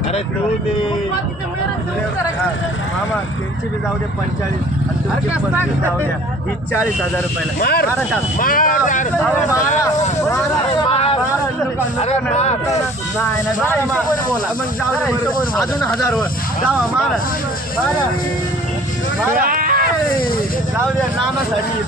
अरे तू दे मामा, त्यांची बी जाऊ दे 45 आणि तुमची 35 जाऊ द्या, ही 40,000 रुपयाला मग जाऊ दे, अजून 1000 वर जावा मारा जाऊ द्या नामासाठी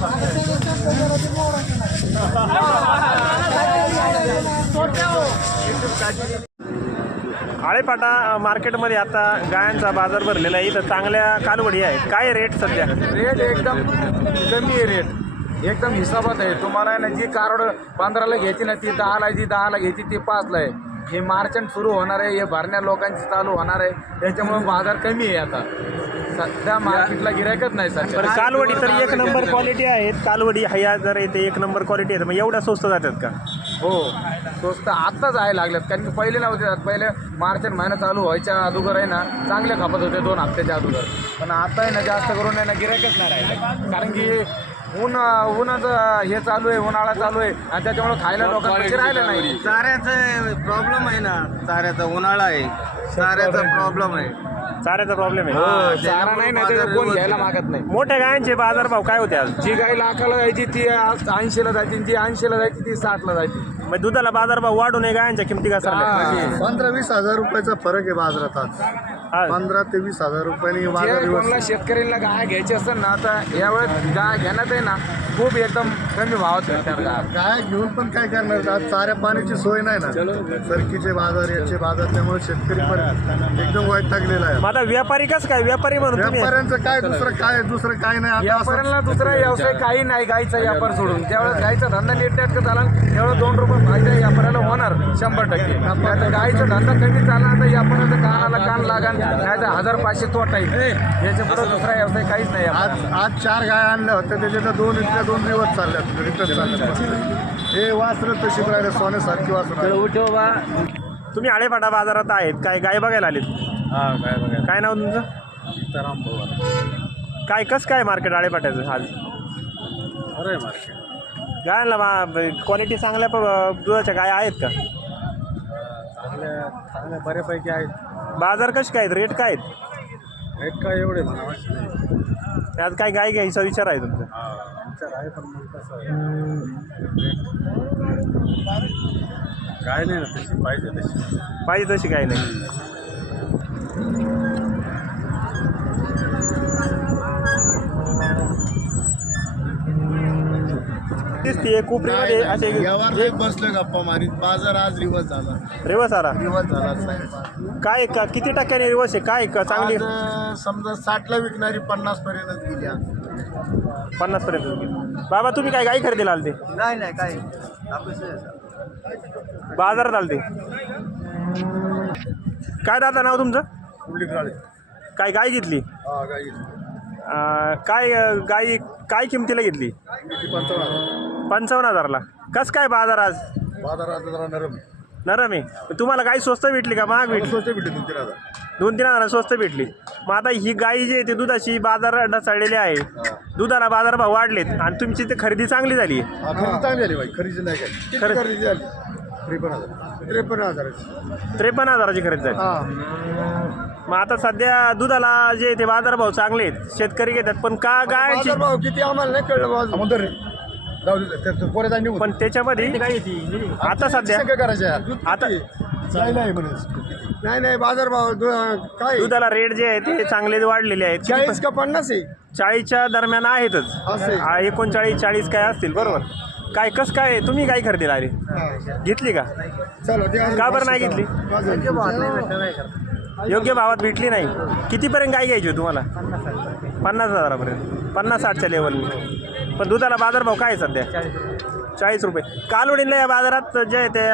आळेपाटा मार्केटमध्ये आता गायांचा बाजार भरलेला आहे. इथं चांगल्या कालवडी आहेत. काय रेट सध्या? रेट एकदम कमी आहे, रेट एकदम हिसाबात आहे. तुम्हाला आहे ना, जी कारवड 15ला घ्यायची ना ती 10ला, जी 10ला घ्यायची ती 5ला आहे. हे मार्चंट सुरू होणार आहे, हे भरण्या लोकांची चालू होणार आहे, त्याच्यामुळे बाजार कमी आहे. आता सध्या मार्केटला गिरायकच नाही सध्या. बरं, कालवडी तर एक नंबर क्वालिटी आहेत. कालवडी ह्या जर येते एक नंबर क्वालिटी आहेत, मग एवढ्या स्वस्त जातात का? हो, स्वस्त आत्ताच आहे लागल्यात, कारण की पहिले नव्हते जात. पहिले मार्चंट महिना चालू व्हायच्या अगोदर आहे ना चांगले खपत होते 2 हप्त्याच्या अगोदर, पण आता आहे ना जास्त करून आहे ना गिरायकच नाही राहिले, कारण की उन्हाचं हे चालू आहे, उन्हाळा चालू आहे आणि त्याच्यामुळे खायला लोकांपाशी राहिलं नाही. चाऱ्याचा प्रॉब्लेम आहे ना, चाऱ्याचा उन्हाळा आहे, चाऱ्याचा प्रॉब्लेम आहे, चाऱ्याचा प्रॉब्लेम आहे. चारा नाही ना, त्याचं कोण घ्यायला मागत नाही. मोठ्या गायांचे बाजारभाव काय होते आज? जी गाई लाखाला जायची ती 80ला जायची, जी 80ला जायची ती 60ला जायची. मग दुधाला बाजारभाव वाढू नये, गायांच्या किमती का सरल्या? 15-20 हजार रुपयाचा फरक आहे बाजारात आज. 15 ते 20 हजार रुपयांनी बाजार कोणाला शेतकऱ्यांना गाय घ्यायची असेल ना, तर यावेळेस गाय घेण्यात आहे ना खूप एकदम कमी भावात भेटणार. गाय घेऊन पण काय करणार, आज चाऱ्या पाण्याची सोय नाही ना, सरकीचे बाजार याचे बाजार, त्यामुळे शेतकरी पण एकदम वैतागलेला आहे. माझा व्यापारी कसं काय? व्यापारी म्हणून तुम्ही व्यापाऱ्यांचं काय दुसरं काय नाही. व्यापाऱ्यांना दुसरा व्यवसाय काही नाही गायचा व्यापार सोडून. त्यावेळेस गायचा धंदा नीटनेटका झाला, त्यावेळेस 2 रुपये फायदा व्यापाऱ्याला होणार 100%. आता गायचा धंदा कमी चालला तर व्यापाऱ्याचा कानाला कान लागण, नाही तर 1500 तोटा येईल. याच्या पुढे दुसरा व्यवसाय काहीच नाही. आज 4 गाय आणल्या होत्या, त्याच्यातल्या 2 इथल्या 2 दिवस चालल्यात, रिटर्न चालल्यात. हे वासरं तशी राहिले, सोन्यासारखी वासरं. तुम्ही आळेपाटा बाजारात आहेत, काय गाय बघायला आलेत? काय नाव तुमचं? काय कसं काय मार्केट आळेपाट्याचं आज? अरे मार्केट गायांना क्वालिटी चांगल्या दुधाच्या गाय आहेत का? चांगल्या बऱ्यापैकी आहेत. बाजार कसे काय आहेत? रेट काय आहेत? रेट काय एवढे म्हणा, त्यात काय गाय घ्यायचा विचार आहे तुमचा? विचार आहे, पण मग कसं काय नाही ना, तशी पाहिजे तशी काय नाही. दिसते कोपरीमध्ये असे एक बसलो गप्पा मारीत. बाजार आज रिवर्स झाला. रिवर्स आला? रिवर्स झाला. काय का किती टक्क्याने रिवर्स आहे? काय का चांगली? समजा 60ला विकणारी 50 पर्यंत गेली आज. 50 पर्यंत. बाबा तुम्ही काय गाई खरेदीला आलते? नाही काय बाजारात आलते. काय दादा नाव तुमचं? काय गाय घेतली? काय गाई काय किमतीला घेतली? 55,000ला. कसं काय बाजार आज? नरम आहे. तुम्हाला गाय स्वस्त भेटली का महाग भेटली? स्वस्त भेटली. 2-3 हजार स्वस्त भेटली. मग आता ही गाई जी आहे ती दुधाची बाजार ढासळलेली आहे, दुधाला बाजारभाव वाढलेत आणि तुमची ती खरेदी चांगली झाली आहे. खरेदी चांगली झाली बाई. खरेदी नाही काय खरेदी झाली. 53,000ची खरेदी झाली. मग आता सध्या दुधाला जे ते बाजारभाव चांगले आहेत, शेतकरी घेतात, पण का गायची भाव किती आम्हाला नाही कळलं. पण त्याच्यामध्ये आता सध्या आता नाही बाजारभाव काय दुधाला रेट जे आहे ते चांगले वाढलेले आहेत. 40 का 50 आहे? 40च्या दरम्यान आहेतच. 39-40 काय असतील. बरोबर. काय कसं काय तुम्ही काय खरेदीला आली? घेतली का? का बरं नाही घेतली? योग्य भावात भेटली नाही. कितीपर्यंत गाय घ्यायची तुम्हाला? 50,000पर्यंत. 50-60च्या लेवलने. पण दुधाला बाजारभाव काय सध्या? 40 रुपये. कालवडीला या बाजारात जे ते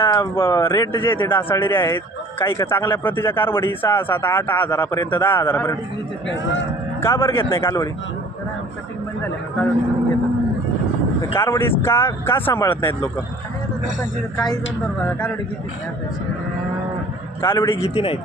रेट जे ते ढासळलेले आहेत. काही का चांगल्या प्रतीच्या कारवडी 6-7-8 हजारापर्यंत, 10 हजारापर्यंत. का बरं घेत नाही कालवडी? कारवडी का सांभाळत नाहीत लोक? कालवडी घेती नाहीत.